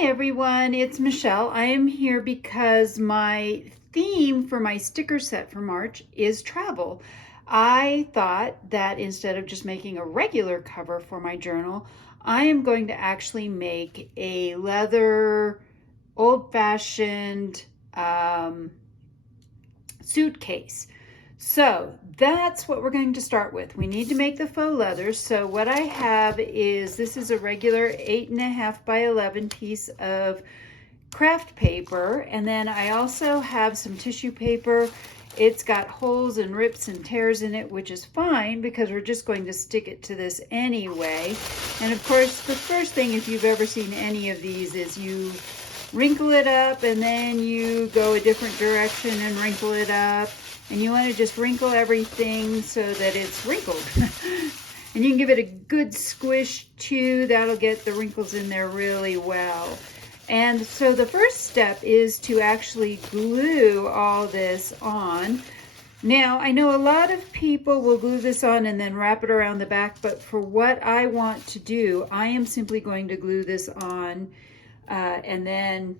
Hi everyone, it's Michelle. I am here because my theme for my sticker set for March is travel. I thought that instead of just making a regular cover for my journal, I am going to actually make a leather, old-fashioned suitcase. So that's what we're going to start with. We need to make the faux leather. So what I have is, this is a regular 8.5 by 11 piece of craft paper. And then I also have some tissue paper. It's got holes and rips and tears in it, which is fine because we're just going to stick it to this anyway. And of course, the first thing, if you've ever seen any of these, is you wrinkle it up and then you go a different direction and wrinkle it up. And you want to just wrinkle everything so that it's wrinkled. And you can give it a good squish too. That'll get the wrinkles in there really well. And so the first step is to actually glue all this on. Now, I know a lot of people will glue this on and then wrap it around the back, but for what I want to do, I am simply going to glue this on and then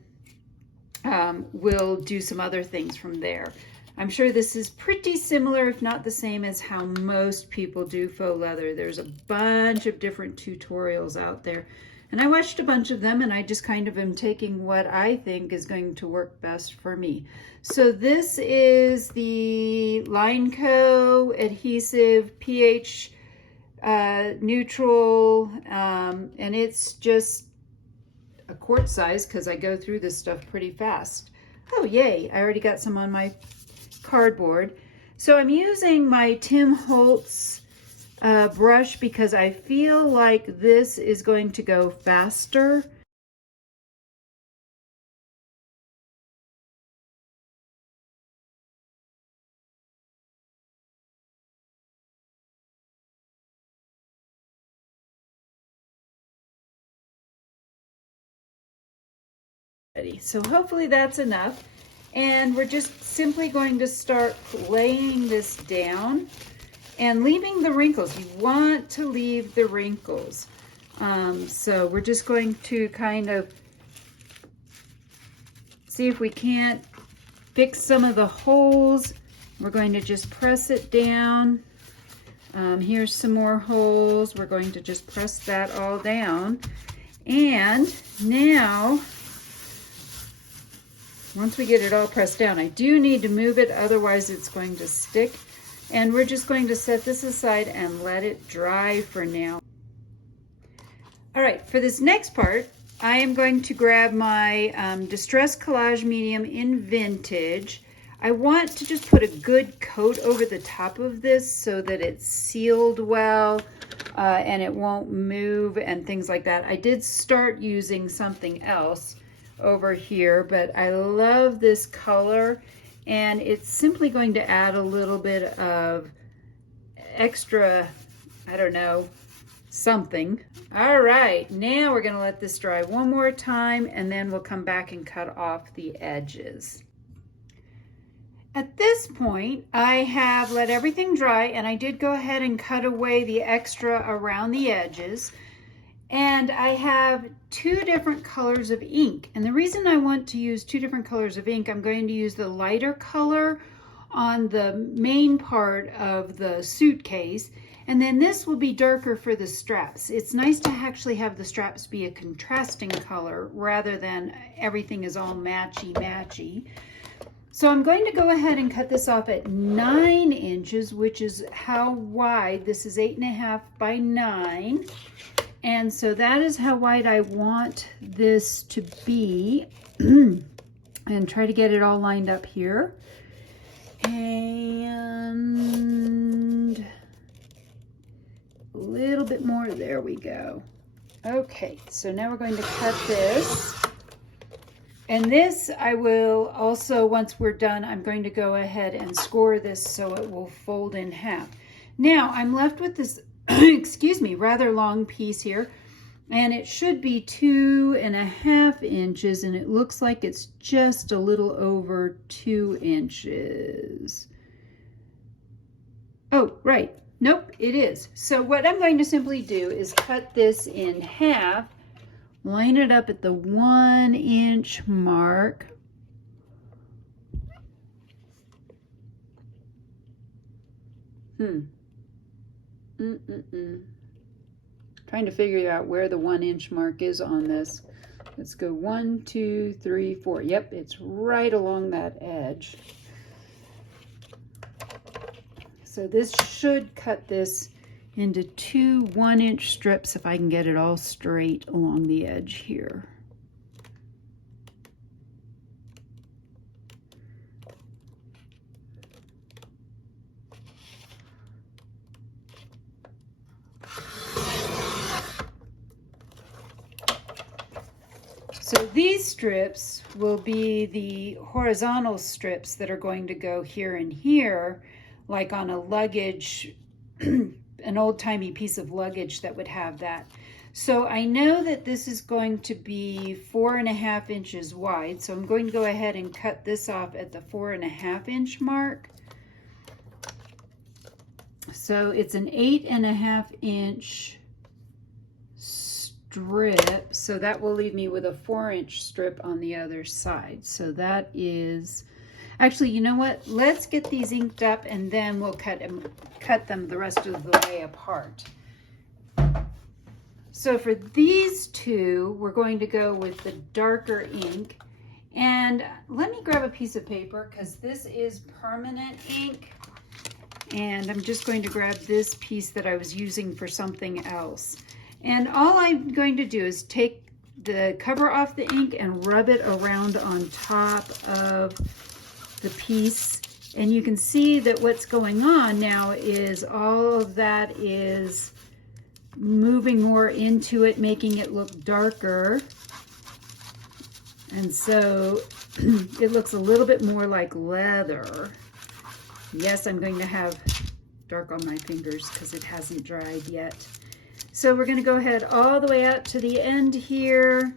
we'll do some other things from there. I'm sure this is pretty similar, if not the same, as how most people do faux leather. There's a bunch of different tutorials out there. And I watched a bunch of them, and I just kind of am taking what I think is going to work best for me. So this is the Lineco adhesive pH neutral, and it's just a quart size because I go through this stuff pretty fast. Oh, yay, I already got some on my cardboard. So I'm using my Tim Holtz brush because I feel like this is going to go faster. So hopefully that's enough. And we're just simply going to start laying this down and leaving the wrinkles. You want to leave the wrinkles. So we're just going to kind of see if we can't fix some of the holes. We're going to just press it down. Here's some more holes. We're going to just press that all down. And now, once we get it all pressed down, I do need to move it, otherwise it's going to stick. And we're just going to set this aside and let it dry for now. All right, for this next part, I am going to grab my Distress Collage Medium in Vintage. I want to just put a good coat over the top of this so that it's sealed well and it won't move and things like that. I did start using something else over here, but I love this color, and it's simply going to add a little bit of extra, I don't know, something. All right, now we're going to let this dry one more time, and then we'll come back and cut off the edges. At this point, I have let everything dry, and I did go ahead and cut away the extra around the edges. And I have two different colors of ink. And the reason I want to use two different colors of ink, I'm going to use the lighter color on the main part of the suitcase. And then this will be darker for the straps. It's nice to actually have the straps be a contrasting color rather than everything is all matchy-matchy. So I'm going to go ahead and cut this off at 9 inches, which is how wide. This is 8.5 by 9. And so that is how wide I want this to be. And try to get it all lined up here. And a little bit more, there we go. Okay, so now we're going to cut this. And this I will also, once we're done, I'm going to go ahead and score this so it will fold in half. Now I'm left with this excuse me, rather long piece here, and it should be 2.5 inches, and it looks like it's just a little over 2 inches. Oh, right, nope, it is. So what I'm going to simply do is cut this in half line it up at the 1 inch mark. Trying to figure out where the 1 inch mark is on this. Let's go 1, 2, 3, 4. Yep, it's right along that edge. So this should cut this into 2 1 inch strips if I can get it all straight along the edge here. So these strips will be the horizontal strips that are going to go here and here, like on a luggage, an old-timey piece of luggage that would have that. So I know that this is going to be 4.5 inches wide, so I'm going to go ahead and cut this off at the 4.5 inch mark. So it's an 8.5 inch strip, so that will leave me with a 4 inch strip on the other side. So that is, actually, you know what? Let's get these inked up and then we'll cut them the rest of the way apart. So for these two, we're going to go with the darker ink. And let me grab a piece of paper because this is permanent ink. And I'm just going to grab this piece that I was using for something else. And all I'm going to do is take the cover off the ink and rub it around on top of the piece. And you can see that what's going on now is all of that is moving more into it, making it look darker. And so it looks a little bit more like leather. Yes, I'm going to have dark on my fingers because it hasn't dried yet. So we're going to go ahead all the way out to the end here.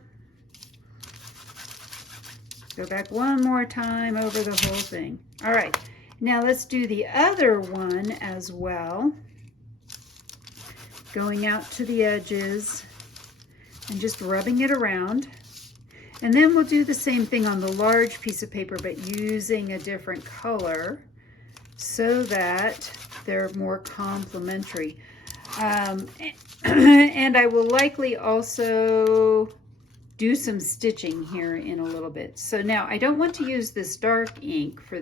Go back one more time over the whole thing. All right, now let's do the other one as well. Going out to the edges and just rubbing it around. And then we'll do the same thing on the large piece of paper, but using a different color so that they're more complementary. And I will likely also do some stitching here in a little bit. So now I don't want to use this dark ink for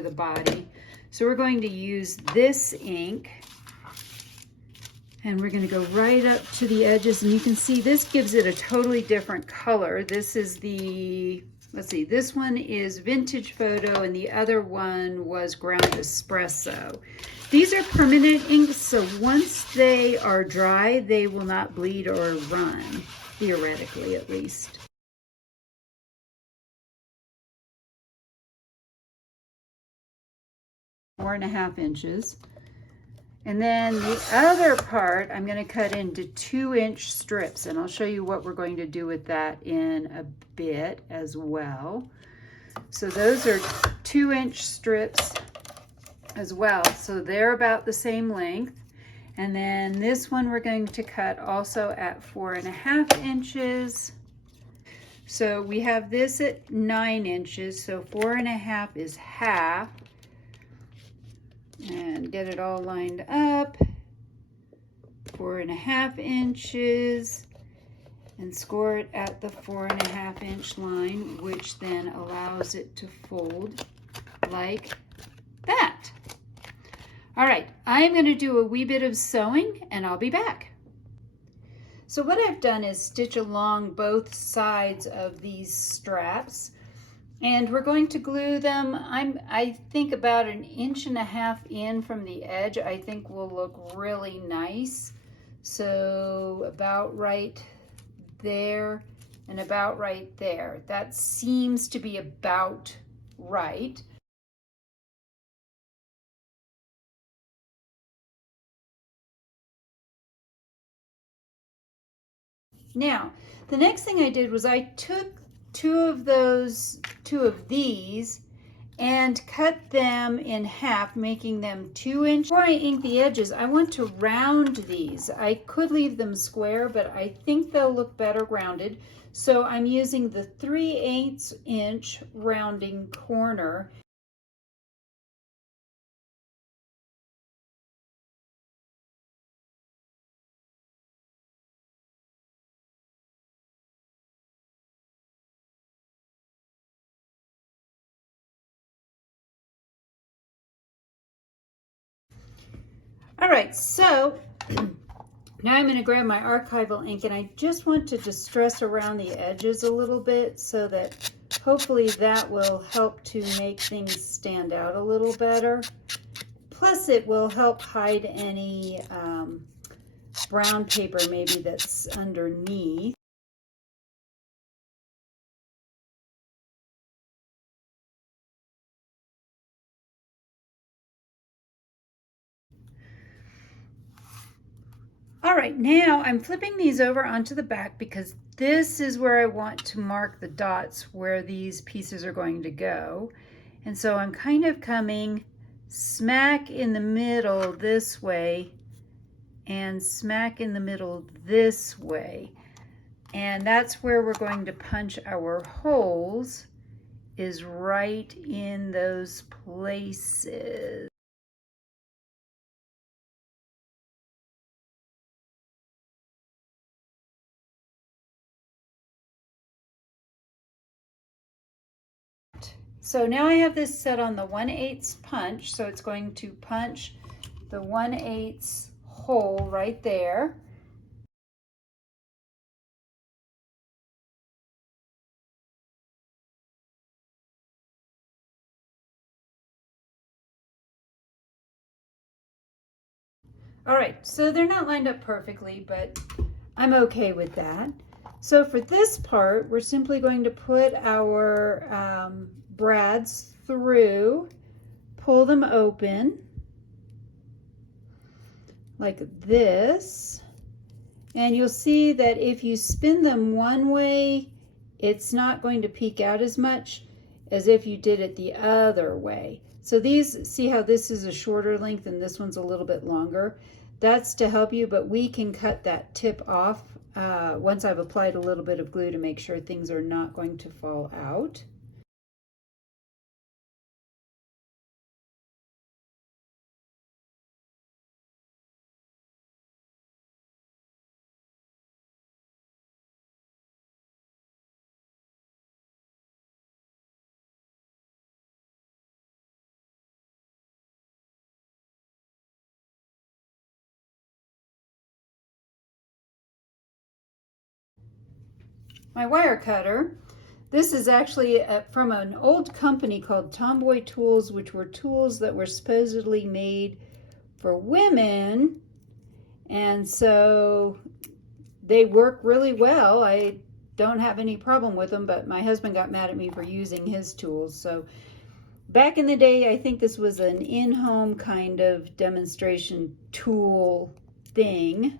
the body. So we're going to use this ink. And we're going to go right up to the edges, and you can see this gives it a totally different color. This is the, let's see, this one is Vintage Photo, and the other one was Ground Espresso. These are permanent inks, so once they are dry, they will not bleed or run, theoretically at least. Four and a half inches. And then the other part, I'm going to cut into 2 inch strips, and I'll show you what we're going to do with that in a bit as well. So those are 2 inch strips as well. So they're about the same length. And then this one we're going to cut also at 4.5 inches. So we have this at 9 inches, so 4.5 is half. And get it all lined up, 4.5 inches, and score it at the 4.5 inch line, which then allows it to fold like that. All right, I'm going to do a wee bit of sewing and I'll be back. So what I've done is stitch along both sides of these straps. And we're going to glue them, I think about 1.5 inches in from the edge, I think will look really nice. So about right there and about right there. That seems to be about right. Now, the next thing I did was I took two of these and cut them in half, making them 2 inches. Before I ink the edges, I want to round these. I could leave them square, but I think they'll look better rounded. So I'm using the 3/8 inch rounding corner. All right, so now I'm going to grab my archival ink, and I just want to distress around the edges a little bit so that hopefully that will help to make things stand out a little better. Plus it will help hide any brown paper maybe that's underneath. All right, now I'm flipping these over onto the back because this is where I want to mark the dots where these pieces are going to go. And so I'm kind of coming smack in the middle this way and smack in the middle this way. And that's where we're going to punch our holes, is right in those places. So now I have this set on the 1/8 punch, so it's going to punch the 1/8 hole right there. All right, so they're not lined up perfectly, but I'm okay with that. So for this part, we're simply going to put our brads through, pull them open like this, and you'll see that if you spin them one way, it's not going to peek out as much as if you did it the other way. So these, see how this is a shorter length and this one's a little bit longer? That's to help you, but we can cut that tip off once I've applied a little bit of glue to make sure things are not going to fall out. My wire cutter, this is actually from an old company called Tomboy Tools, which were tools that were supposedly made for women, and so they work really well. I don't have any problem with them, but my husband got mad at me for using his tools. So back in the day, I think this was an in-home kind of demonstration tool thing.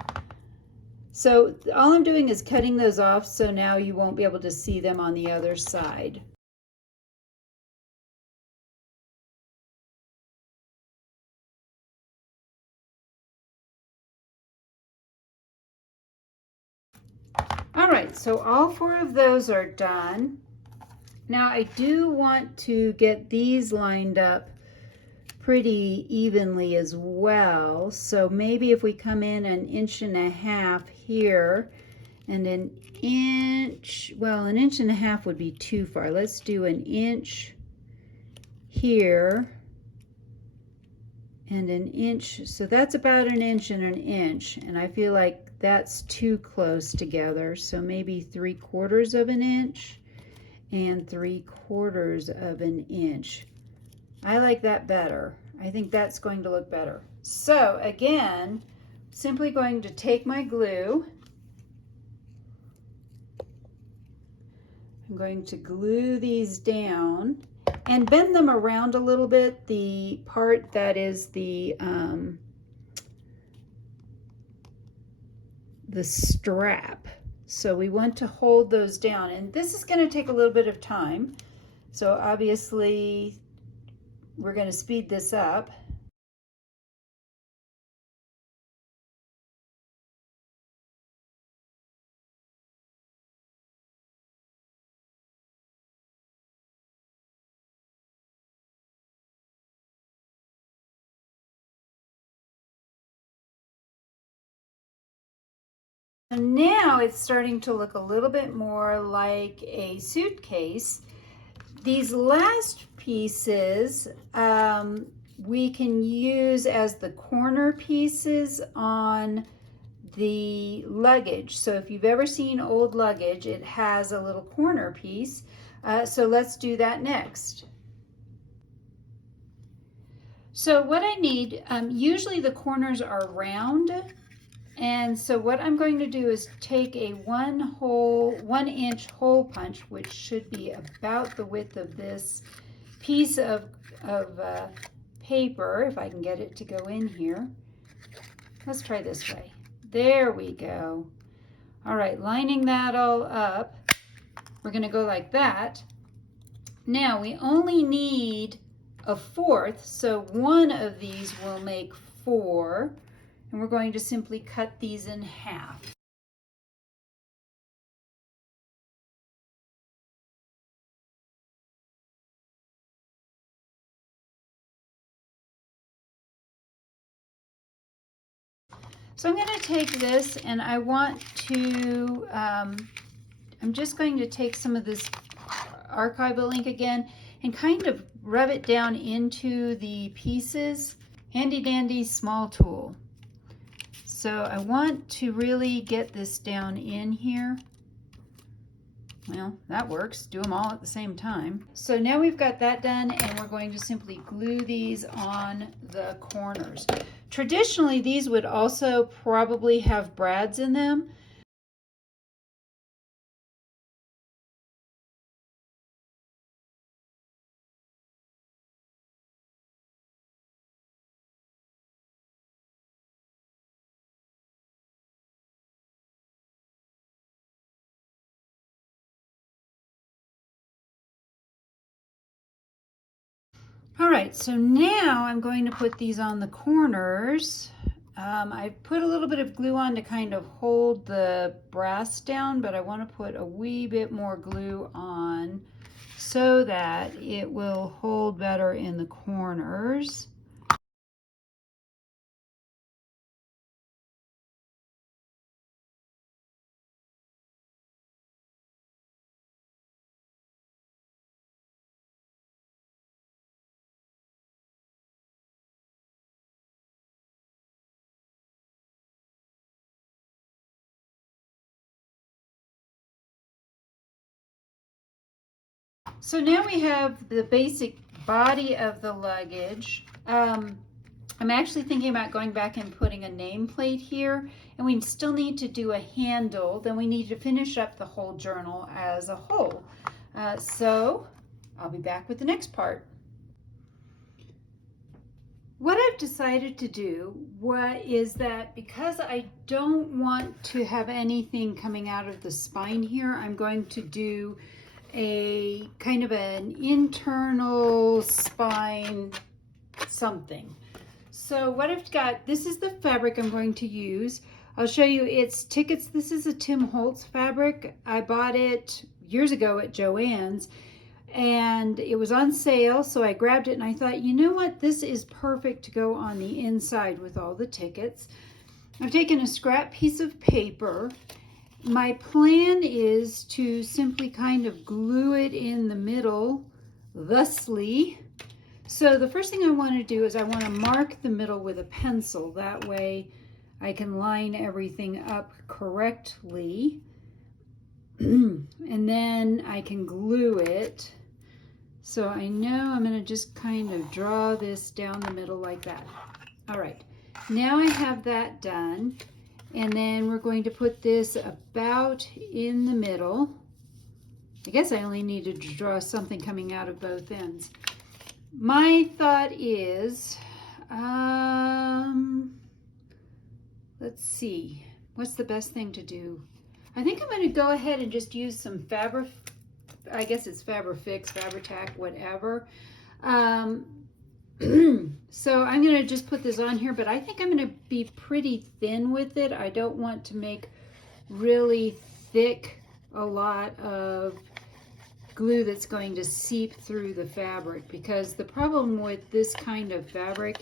So all I'm doing is cutting those off, so now you won't be able to see them on the other side. All right, so all 4 of those are done. Now I do want to get these lined up pretty evenly as well. So maybe if we come in 1.5 inches here and 1 inch, well, 1.5 inches would be too far. Let's do 1 inch here and 1 inch. So that's about 1 inch and 1 inch. And I feel like that's too close together. So maybe 3/4 of an inch and 3/4 of an inch. I like that better. I think that's going to look better. So again, simply going to take my glue. I'm going to glue these down and bend them around a little bit. The part that is the strap. So we want to hold those down, and this is going to take a little bit of time. So obviously we're going to speed this up. And now it's starting to look a little bit more like a suitcase. These last pieces we can use as the corner pieces on the luggage. So if you've ever seen old luggage, it has a little corner piece. So let's do that next. So what I need, usually the corners are round. And so what I'm going to do is take a 1 inch hole punch, which should be about the width of this piece of paper, if I can get it to go in here. Let's try this way. There we go. All right, lining that all up. We're going to go like that. Now we only need a fourth, so one of these will make 4. And we're going to simply cut these in half. So I'm going to take this and I want to, I'm just going to take some of this archival ink again and kind of rub it down into the pieces. Handy dandy small tool. So I want to really get this down in here. Well, that works. Do them all at the same time. So now we've got that done and we're going to simply glue these on the corners. Traditionally, these would also probably have brads in them. All right, so now I'm going to put these on the corners. I put a little bit of glue on to kind of hold the brass down, but I want to put a wee bit more glue on so that it will hold better in the corners. So now we have the basic body of the luggage. I'm actually thinking about going back and putting a nameplate here, and we still need to do a handle. Then we need to finish up the whole journal as a whole. So I'll be back with the next part. What I've decided to do is that because I don't want to have anything coming out of the spine here, I'm going to do a kind of an internal spine something. So what I've got, this is the fabric I'm going to use. I'll show you its tickets. This is a Tim Holtz fabric. I bought it years ago at Joann's and it was on sale, so I grabbed it and I thought, you know what, this is perfect to go on the inside with all the tickets. I've taken a scrap piece of paper. My plan is to simply kind of glue it in the middle thusly. So the first thing I want to do is I want to mark the middle with a pencil. That way I can line everything up correctly. And then I can glue it. So I know I'm going to just kind of draw this down the middle like that. All right, now I have that done. And then we're going to put this about in the middle. I guess I only need to draw something coming out of both ends. My thought is, let's see, what's the best thing to do? I think I'm going to go ahead and just use some I guess it's Fabri-Fix, Fabri-Tac, whatever. So I'm going to just put this on here, but I think I'm going to be pretty thin with it. I don't want to make really thick a lot of glue that's going to seep through the fabric, because the problem with this kind of fabric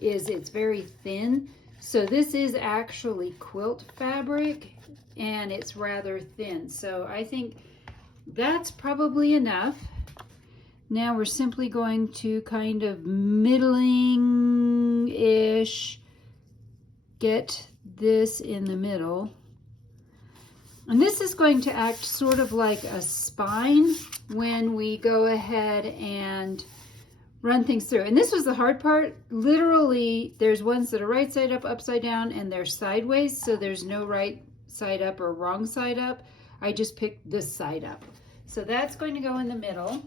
is it's very thin. So this is actually quilt fabric and it's rather thin. So I think that's probably enough. Now we're simply going to kind of middling-ish get this in the middle. And this is going to act sort of like a spine when we go ahead and run things through. And this was the hard part. Literally, there's ones that are right side up, upside down, and they're sideways, so there's no right side up or wrong side up. I just picked this side up. So that's going to go in the middle.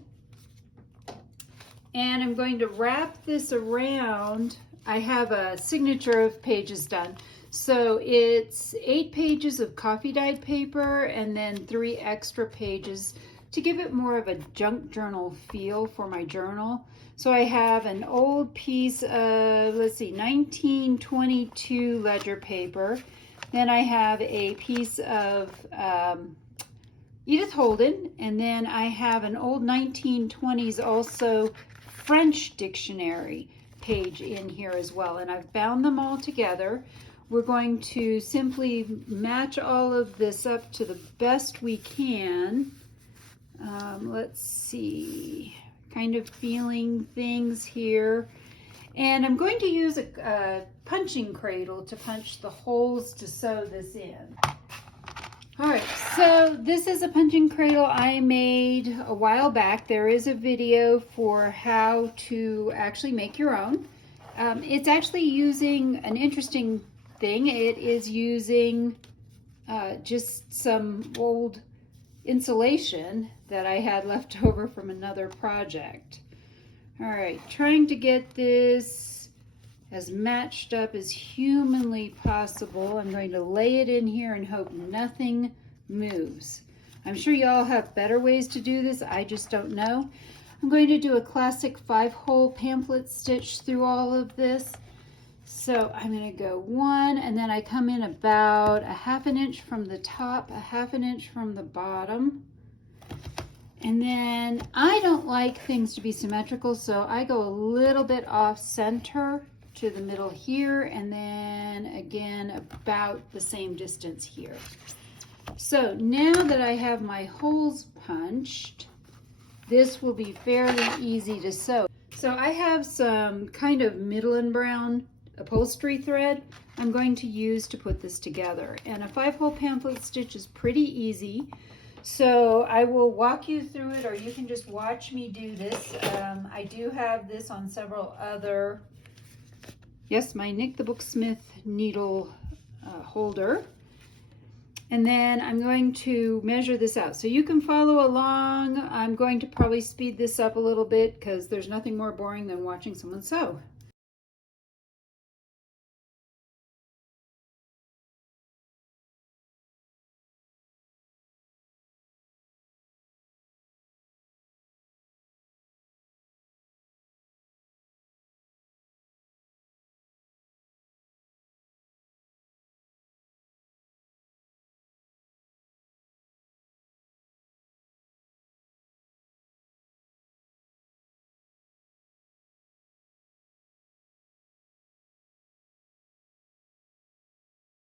And I'm going to wrap this around. I have a signature of pages done. So it's 8 pages of coffee dyed paper and then 3 extra pages to give it more of a junk journal feel for my journal. So I have an old piece of, let's see, 1922 ledger paper. Then I have a piece of Edith Holden, and then I have an old 1920s also French dictionary page in here as well. And I've bound them all together. We're going to simply match all of this up to the best we can. Let's see, kind of feeling things here. And I'm going to use a punching cradle to punch the holes to sew this in. All right, so this is a punching cradle I made a while back. There is a video for how to actually make your own. It's actually using an interesting thing. It is using just some old insulation that I had left over from another project. All right, trying to get this as matched up as humanly possible. I'm going to lay it in here and hope nothing moves. I'm sure you all have better ways to do this. I just don't know. I'm going to do a classic 5-hole pamphlet stitch through all of this. So I'm going to go 1, and then I come in about 1/2 inch from the top, 1/2 inch from the bottom. And then I don't like things to be symmetrical, so I go a little bit off center to the middle here, and then again about the same distance here. So now that I have my holes punched, this will be fairly easy to sew. So I have some kind of Midland brown upholstery thread I'm going to use to put this together. And a 5-hole pamphlet stitch is pretty easy. So I will walk you through it, or you can just watch me do this. I do have this on several other, yes, my Nick the Booksmith needle holder. And then I'm going to measure this out. So you can follow along. I'm going to probably speed this up a little bit because there's nothing more boring than watching someone sew.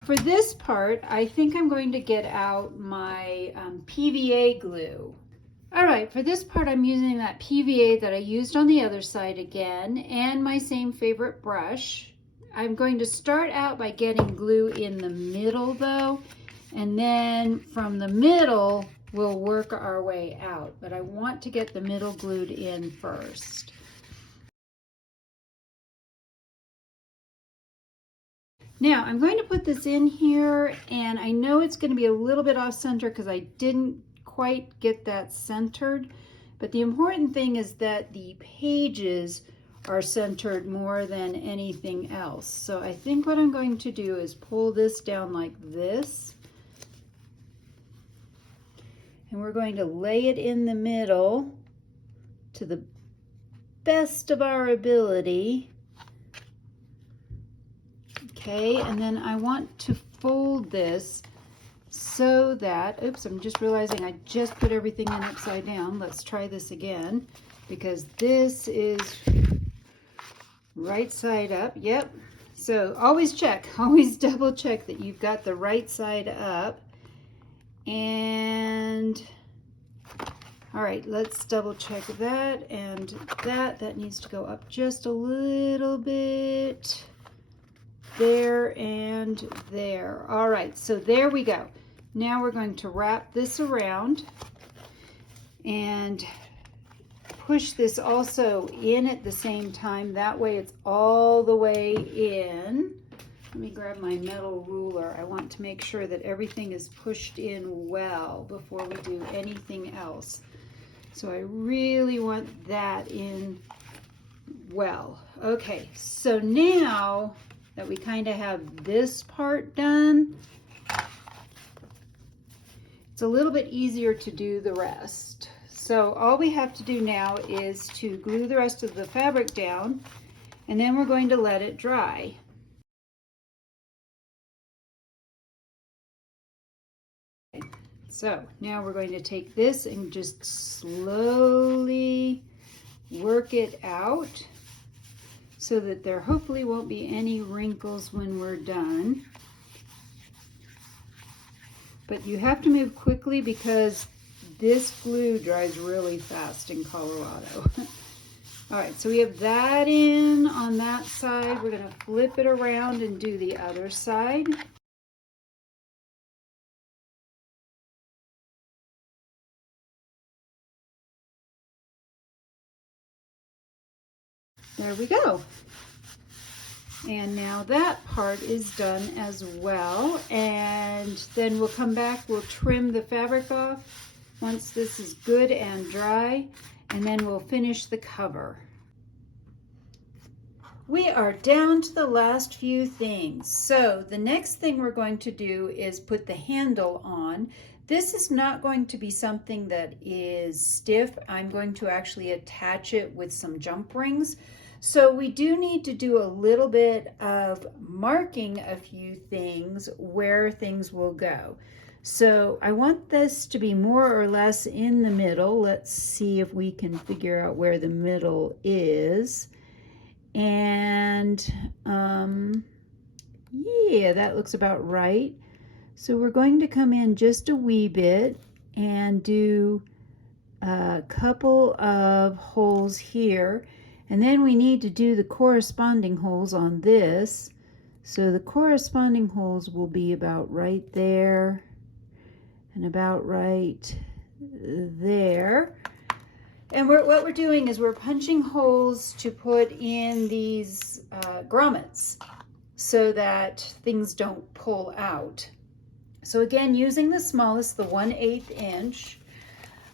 For this part, I think I'm going to get out my PVA glue. All right, for this part, I'm using that PVA that I used on the other side again, and my same favorite brush. I'm going to start out by getting glue in the middle though, and then from the middle, we'll work our way out. But I want to get the middle glued in first. Now I'm going to put this in here, and I know it's going to be a little bit off center because I didn't quite get that centered, but the important thing is that the pages are centered more than anything else. So I think what I'm going to do is pull this down like this, and we're going to lay it in the middle to the best of our ability. Okay, and then I want to fold this so that, oops, I'm just realizing I just put everything in upside down. Let's try this again, because this is right side up. Yep. So always check, always double check that you've got the right side up. And all right, let's double check that and that needs to go up just a little bit. There and there. All right, so there we go. Now we're going to wrap this around and push this also in at the same time. That way it's all the way in. Let me grab my metal ruler. I want to make sure that everything is pushed in well before we do anything else. So I really want that in well. Okay, so now that we kind of have this part done, it's a little bit easier to do the rest. So all we have to do now is to glue the rest of the fabric down, and then we're going to let it dry. So now we're going to take this and just slowly work it out so that there hopefully won't be any wrinkles when we're done. But you have to move quickly because this glue dries really fast in Colorado. All right, so we have that in on that side. We're going to flip it around and do the other side. There we go. And now that part is done as well. And then we'll come back, we'll trim the fabric off once this is good and dry, and then we'll finish the cover. We are down to the last few things. So the next thing we're going to do is put the handle on. This is not going to be something that is stiff. I'm going to actually attach it with some jump rings. So we do need to do a little bit of marking a few things where things will go. So I want this to be more or less in the middle. Let's see if we can figure out where the middle is. And yeah, that looks about right. So we're going to come in just a wee bit and do a couple of holes here. And then we need to do the corresponding holes on this. So the corresponding holes will be about right there and about right there. And what we're doing is we're punching holes to put in these grommets so that things don't pull out. So again, using the smallest, the 1/8 inch,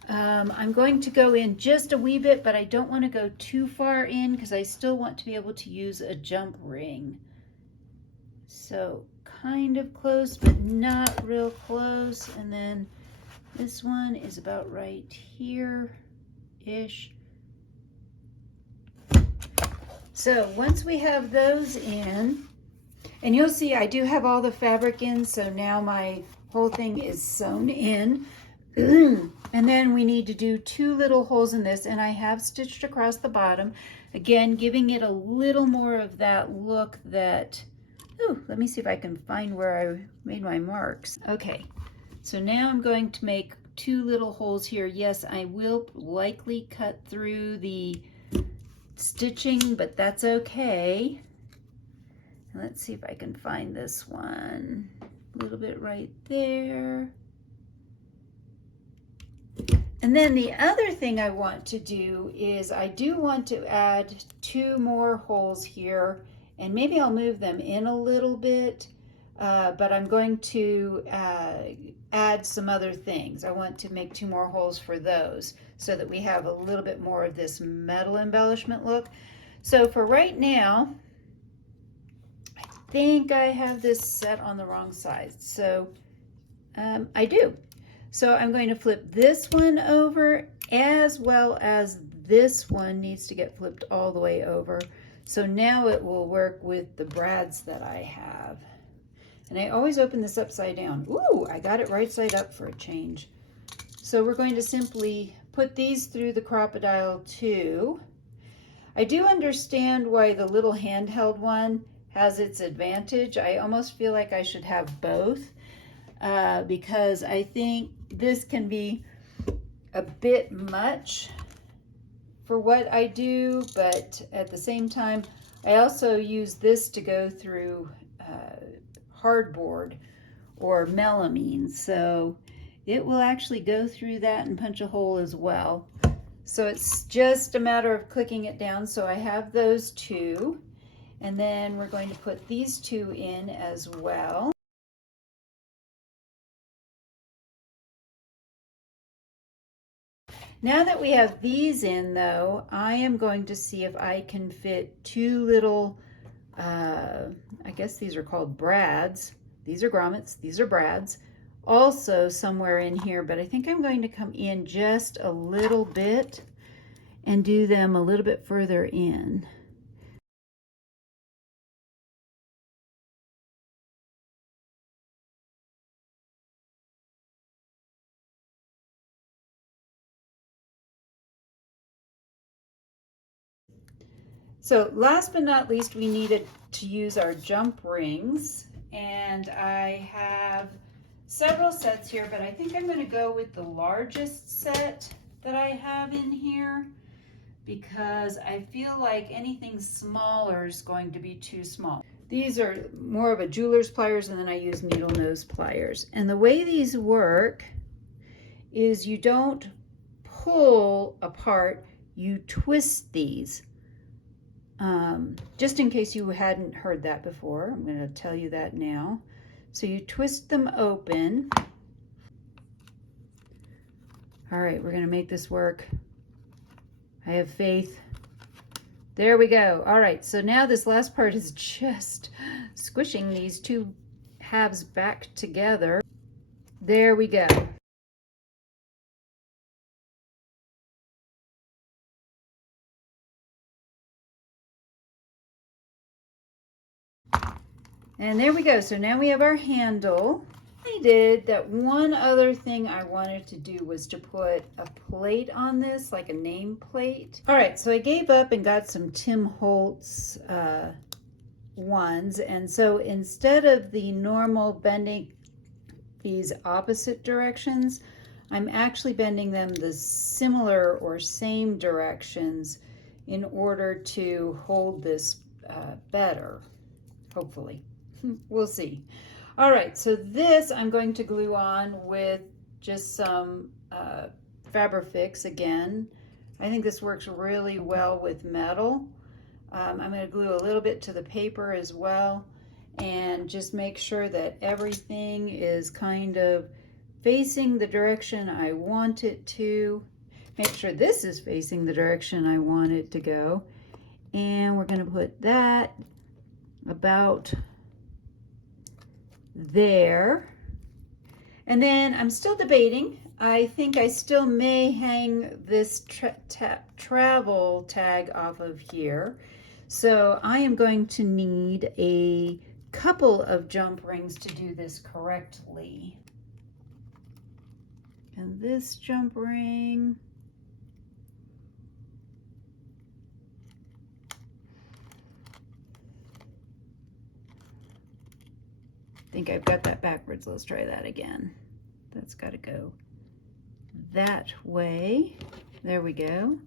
I'm going to go in just a wee bit, but I don't want to go too far in because I still want to be able to use a jump ring. So kind of close, but not real close. And then this one is about right here-ish. So once we have those in, and you'll see I do have all the fabric in, so now my whole thing is sewn in. And then we need to do 2 little holes in this, and I have stitched across the bottom, again giving it a little more of that look that, ooh, let me see if I can find where I made my marks. Okay, so now I'm going to make 2 little holes here. Yes, I will likely cut through the stitching, but that's okay. And let's see if I can find this one. A little bit right there. And then the other thing I want to do is I do want to add 2 more holes here, and maybe I'll move them in a little bit, but I'm going to add some other things. I want to make 2 more holes for those so that we have a little bit more of this metal embellishment look. So for right now, I think I have this set on the wrong side. So I do. So I'm going to flip this one over as well as this one needs to get flipped all the way over. So now it will work with the brads that I have. And I always open this upside down. Ooh, I got it right side up for a change. So we're going to simply put these through the Crocodile 2. I do understand why the little handheld one has its advantage. I almost feel like I should have both because I think this can be a bit much for what I do, but at the same time, I also use this to go through hardboard or melamine, so it will actually go through that and punch a hole as well. So it's just a matter of clicking it down. So I have those two, and then we're going to put these two in as well. Now that we have these in though, I am going to see if I can fit two little, I guess these are called brads. These are grommets, these are brads. Also somewhere in here, but I think I'm going to come in just a little bit and do them a little bit further in. So last but not least, we needed to use our jump rings, and I have several sets here, but I think I'm going to go with the largest set that I have in here because I feel like anything smaller is going to be too small. These are more of a jeweler's pliers, and then I use needle nose pliers. And the way these work is you don't pull apart, you twist these. Just in case you hadn't heard that before, I'm going to tell you that now. So you twist them open. All right, we're going to make this work. I have faith. There we go. All right, so now this last part is just squishing these two halves back together. There we go. And there we go. So now we have our handle. I did that. One other thing I wanted to do was to put a plate on this, like a name plate. All right, so I gave up and got some Tim Holtz ones. And so instead of the normal bending these opposite directions, I'm actually bending them the similar or same directions in order to hold this better, hopefully. We'll see. All right, so this I'm going to glue on with just some Fabrifix again. I think this works really well with metal. I'm going to glue a little bit to the paper as well, and just make sure that everything is kind of facing the direction I want it to. Make sure this is facing the direction I want it to go. And we're going to put that about there. And then I'm still debating. I think I still may hang this travel tag off of here. So I am going to need a couple of jump rings to do this correctly. And this jump ring, I think I've got that backwards. Let's try that again. That's got to go that way. There we go.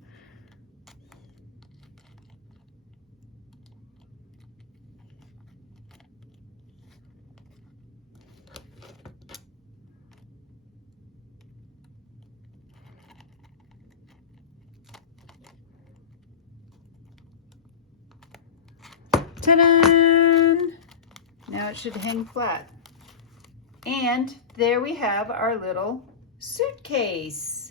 Ta-da! Now it should hang flat. And there we have our little suitcase.